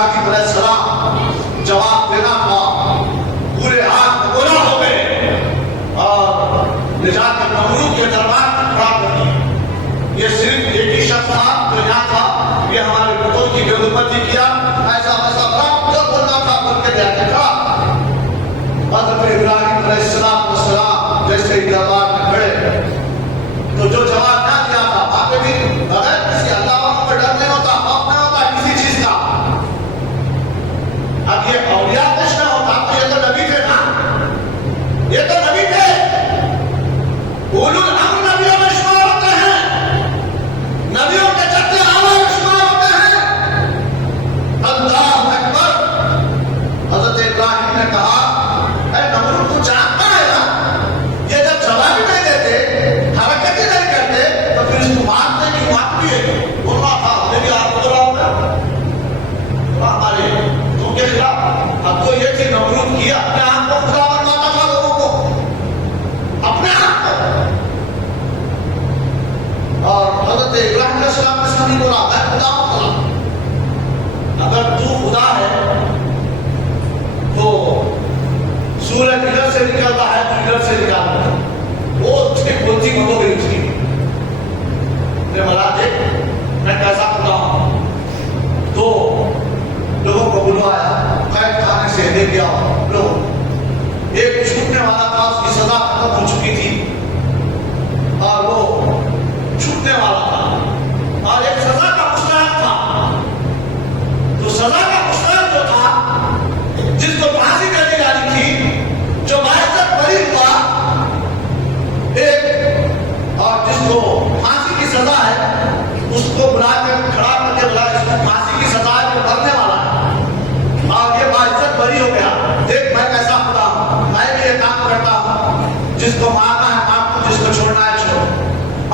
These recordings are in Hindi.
इब्राहिम अलैहिस्सलाम जवाब देना था, पूरे हाथ गोला हो गए और निजात नमरूद के दरबार में खड़ा कर दिया। ये सिर्फ एक ही शख्स था जो यहाँ था, ये हमारे बुतों की बेहुरमती किया, ऐसा वैसा जो बोलना था बोल के जाके था। हज़रत इब्राहिम अलैहिस्सलाम जैसे ही दरबार में खड़े तो जो जवाब ना दिया था, वहां भी बगैर किसी अल्लाह को डर नहीं होता, खौफ नहीं होता किसी चीज का। अब ये औलिया कुछ ना होता तो ये तो नबी थे ना, ये तो नबी थे। उलुल अम्र नबियों में शुमार होते हैं, नबियों के चलते आला में शुमार होते हैं। अल्लाह अकबर। हज़रत इब्राहिम ने कहा, ऐ नमरूद तू जानता है ना, ये जब जवाब ही नहीं देते, हरकत ही नहीं करते, तो फिर इसको मारने की बात भी है। बोलना था लेकिन आप बोल रहा हूं हमारे के खिलाफ। अब तो ये चीज नमरूद किया, अपने आप को खुदा बनवाता था लोगों को, अपने आप को। और हज़रत इब्राहिम अलैहिस्सलाम ने नहीं बोला मैं खुदा हूं। बोला अगर तू खुदा है तो सूरज इधर से निकलता है तो इधर से निकालता है। वो उसकी बोलती हो गई उसकी, बोला देख मैं कैसा खुदा हूं। तो लोगों को बुलवाया, कैद खाने से लेके आओ। लोग एक छूटने वाला था, उसकी सजा खत्म हो चुकी थी और वो छूटने वाला था, और एक सजा का मुस्तहक था। तो सजा का मुस्तहक जो था, जिसको फांसी करने वाली थी, जो बाइज्जत बरी हुआ एक, और जिसको फांसी की सजा है, उसको बुलाकर खड़ा करके बुलाया, इसको फांसी की सजा है, जो मरने वाला है और ये बाइज्जत बरी हो गया। देख मैं कैसा खुदा हूं, मैं भी ये काम करता हूं, जिसको मारना है मार, जिसको छोड़ना है छोड़।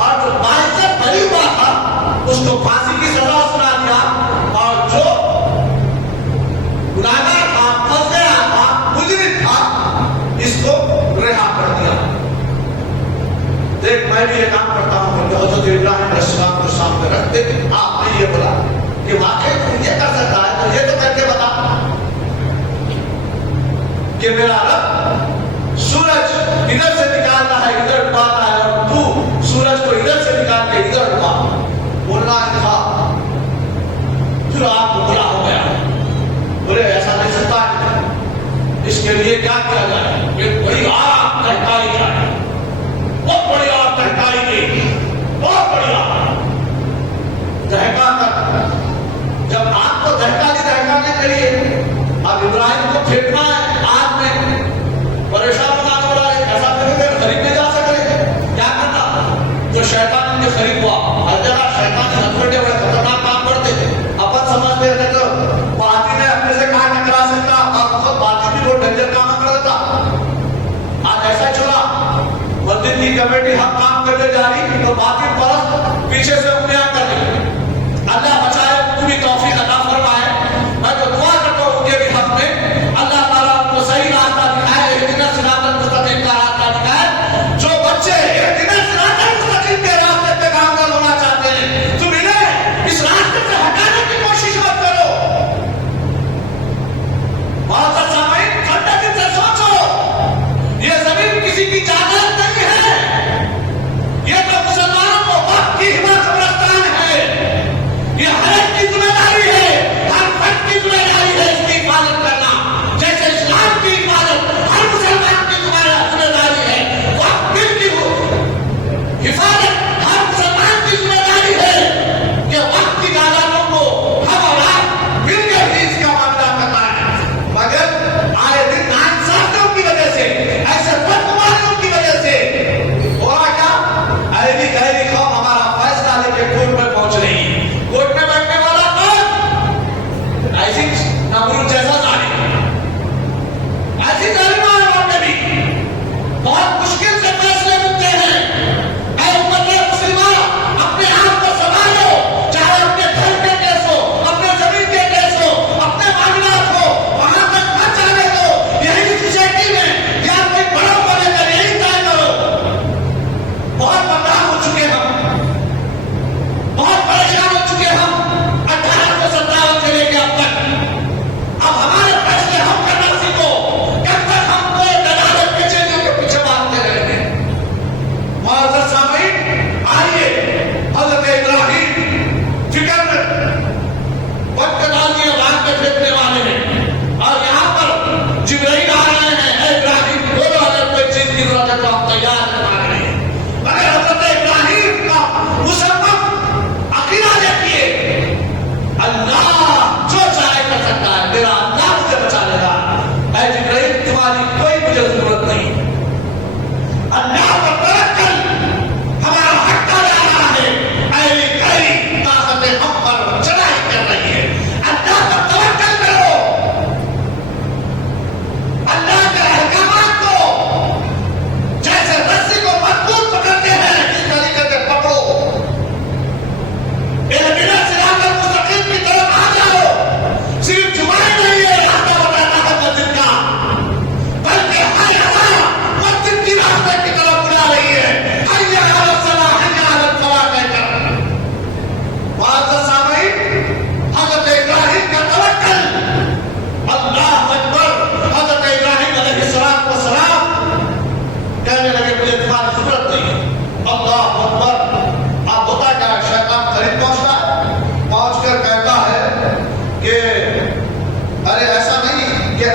और जो बाइज्जत बरी हुआ था उसको फांसी की सजा सुना दिया, और जो गुनाहगार था, फंस गया था, मुजरिम था, इसको रिहा कर दिया। देख मैं भी ये काम करता हूं। हज़रत इब्राहिम अलैहिस्सलाम को सामने रखते आपने ये बोला कि वाकई तुम ये कर सकता है तो ये तो करके बता कि मेरा रब सूरज इधर से निकालता है इधर डुबाता है, और तू सूरज को इधर से निकाल के इधर डुबा। बोलना था, फिर आपको बुरा हो गया। बोले ऐसा नहीं सकता है, इसके लिए क्या किया जाए? एक बड़ी आग टहकाई जाए, बहुत बड़ी आग टहकाई गई, बहुत बड़ी आग दहका कर। जब आग को दहकाने के लिए अब इब्राहिम को फेंकना है आग में, परेशान बनाने वाला है, ऐसा करेंगे खरीद में जा सके, क्या करना? जो शैतान के करीब हुआ, हर जगह शैतान हथकंडे बड़े खतरनाक काम करते थे। अपन समझते हैं तो बाती ने अपने से कहा टकरा सकता, और खुद बाती भी बहुत डेंजर काम कर देता। आज ऐसा चला, मस्जिद की कमेटी हम काम करने जा रही तो बाती परस्त पीछे से उन्हें कर रही। अल्लाह बचाए, पूरी तौफीक अता फरमाए। मैं तो दुआ करता हूं उनके भी हक में, अल्लाह ताला उनको सही रास्ता दिखाए, इहदिना सिरातल मुस्तकीम का रास्ता दिखाए। जो बच्चे इहदिना सिरातल मुस्तकीम के रास्ते पे गामजन होना चाहते हैं, तुम इन्हें इस रास्ते से हटाने की कोशिश मत करो। बहुत सामाइन ठंडे दिल से सोचो, ये जमीन किसी की जायदाद नहीं है, ये तो मुसलमानों को वक्त की हिम्मत कब्रिस्तान है। ये हर एक की जिम्मेदारी है, हर फर्द की जिम्मेदारी है इसकी हिफाजत करना, जैसे इस्लाम की हिफाजत हर मुसलमान की जिम्मेदारी है। वक्त की हिफाजत हर मुसलमान की जिम्मेदारी है कि वक्त की जायदादों को हम और आप मिलकर ही इसका मामला करना है। मगर आए दिन नाइंसाफियों की वजह से, ऐसे बदगुमानियों की वजह से हो रहा क्या, अहली गहरी कौम हमारा फैसला लेके कोर्ट में पहुंच रही है। कोर्ट में बैठने वाला कौन? ऐसी नमरूद जैसा जालिम, ऐसी जालिमा है वहां भी। बहुत मुश्किल से फैसले मिलते हैं। ऐ उम्मत मुस्लिमा, अपने आप को संभालो, चाहे अपने घर के केस हो, अपने जमीन के केस हो, अपने मामलात हो, वहां तक मत जाने दो। यही सोसाइटी में या कोई बड़ा बनेगा, यही तय करो। बहुत बदनाम हो चुके हम, बहुत परेशान हो चुके हम 1857 से लेकर अब तक।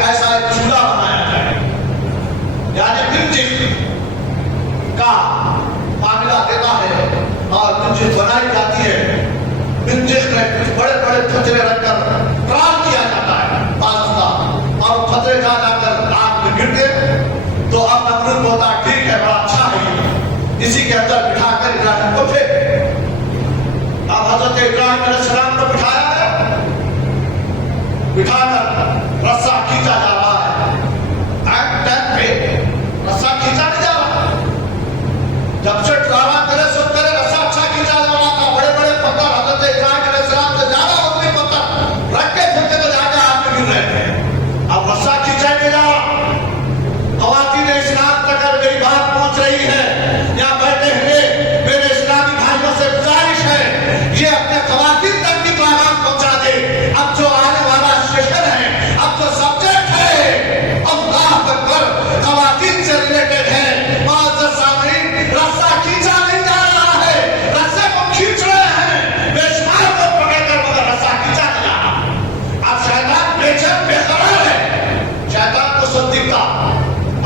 ऐसा एक चूल्हा बनाया जाए, यानी म्यूजिक का मामला देता है और म्यूजिक बनाई जाती है। म्यूजिक में बड़े बड़े फतरे रखकर ट्राल किया जाता है पाकिस्तान, और फतरे जा जाकर आग में गिरते तो अब नमरूद होता ठीक है, बड़ा अच्छा है, इसी के अंदर बिठाकर इब्राहिम को फेंक। अब हजरत इब्राहिम अलैहिस्सलाम को बिठाया है, बिठाकर रस्सा खींचा जा रहा है, टैंक पे रस्सा खींचा नहीं जा रहा। जब से ड्रामा करे सो करे रस्सा अच्छा खींचा जा रहा था, बड़े बड़े पत्थर हजरत इब्राहिम अलैहिस्सलाम से ज्यादा ऊंचे पत्थर रख के फेंके तो जाके आग में गिर रहे थे। अब रस्सा खींचा नहीं जा रहा। ख़वातीन इस्लाम तक मेरी बात पहुंच रही है, यहाँ बैठे हुए मेरे इस्लामी भाइयों से गुजारिश है, ये अपने ख़वातीन तक भी पैगाम पहुंचा दे। अब जो आने वाला सेशन है, अब जो सब्जेक्ट है अल्लाह अकबर ख़वातीन से रिलेटेड है, मुअज़्ज़ज़ सामीन, रस्सा खींचा नहीं जा रहा है, रस्से को खींच रहे हैं, बेशुमार को पकड़कर, मगर रस्सा खींचा नहीं जा रहा। अब शैतान बेचैन बेकरार है, शैतान को सब दिखता।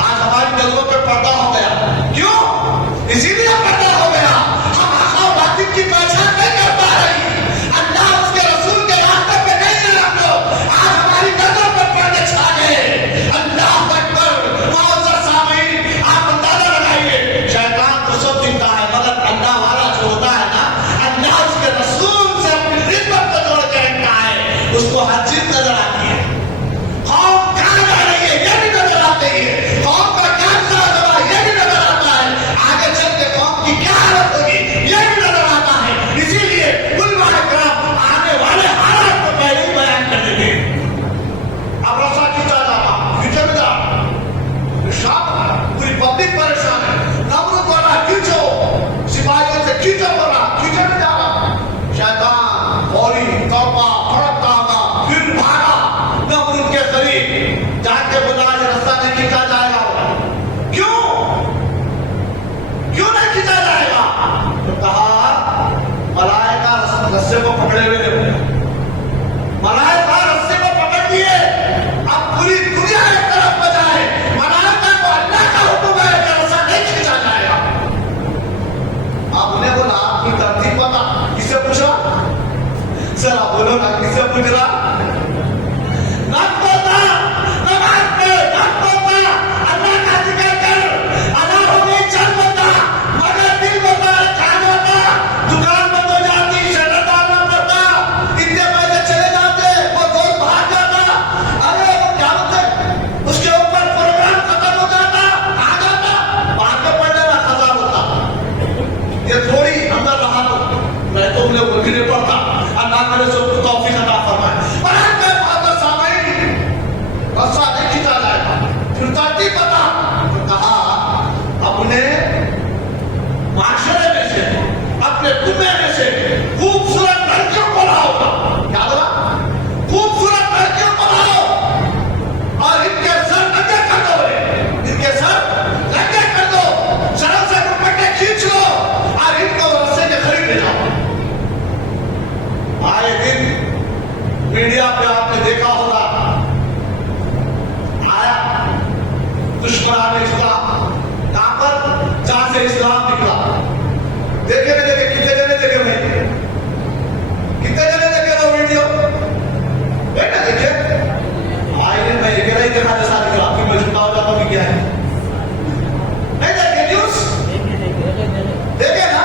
आज हमारी नजरों पे पर्दा हो गया, क्यों? इसीलिए पर्दा हो गया, हम हक़ और बातिल की पहचान नहीं कर पा रही, अल्लाह उसके रसूल के रास्ते पे नहीं है हम लोग। आज हमारी नजरों पे पर्दे छा गए। अल्लाह अकबर, मुअज़्ज़ज़ सामीन, आप अंदाजा लगाइए, शैतान को सब दिखता है, मगर अल्लाह वाला जो होता है ना, अल्लाह उसके रसूल से अपनी रिश्वत को जोड़ के रखता है, उसको हर चीज नजर आती है। कौम कहाँ जा रही है ये भी नजर आती है, कौम का क्या हुआ ये भी नजर आता है, आगे चल के कौम की क्या हालत होगी ये भी नजर आता है। इसीलिए उलमा इकराम आने वाले हालात को पहले ही बयान कर देंगे। अब रस्सा खींचा जा रहा, खींचे में जा रहा, पूरी पब्लिक परेशान है, नमरूद वाला खींचो, सिपाहियों से खींचो वाला खींचे में जा रहा। शैतान फौरी तौबा फड़कता हुआ फिर भागा नमरूद के करीब, जाके बोला ये रास्ता नहीं खींचा जाएगा। क्यों क्यों नहीं खींचा जाएगा? तो कहा मलाइका रस्से को पकड़े हुए थे, मलाइका रस्से को पकड़ दिए। अब पूरी दुनिया एक तरफ बजाए, मलाइका को अल्लाह का हुक्म है कि रस्सा नहीं खींचा जाएगा। अब उन्हें बोला आपकी तरतीब पता, किससे पूछा? जरा बोलो ना, किससे पूछ रहा? मीडिया पे आपने देखा होगा, आया दुश्मनान इस्लाम, कहां पर? जहां से इस्लाम निकला। देखे नहीं देखे? कितने जने देखे भाई? कितने जने देखे वो वीडियो? बेटा देखे? आईने में एक ही देखा जैसा निकला, आपकी मैं झुका हो जाता हूं कि क्या है? नहीं देखे न्यूज? देखे ना?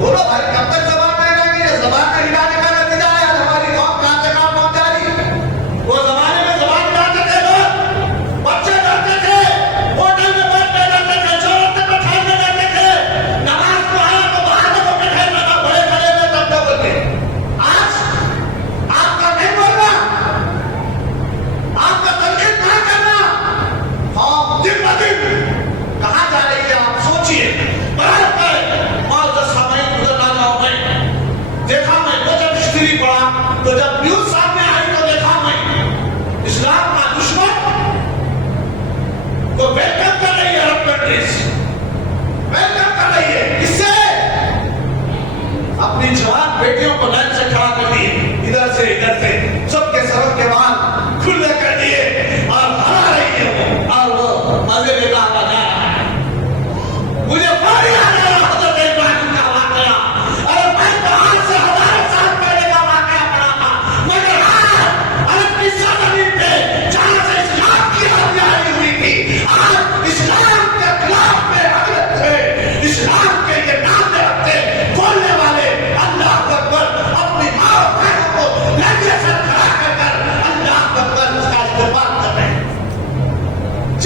बोलो भाई कब तक जबान नहीं रहेगी? जबान नहीं हिलाने का नतीजा है हमारी कौम कहां से कहां पहुंच जा रही है। वो जमाने में जबान हिलाते थे लोग, बच्चे डरते थे, होटल में बैठते डरते थे, चौराहे पे बैठने डरते थे,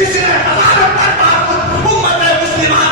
जिसने हजारों पर उम्मत मुस्लिमा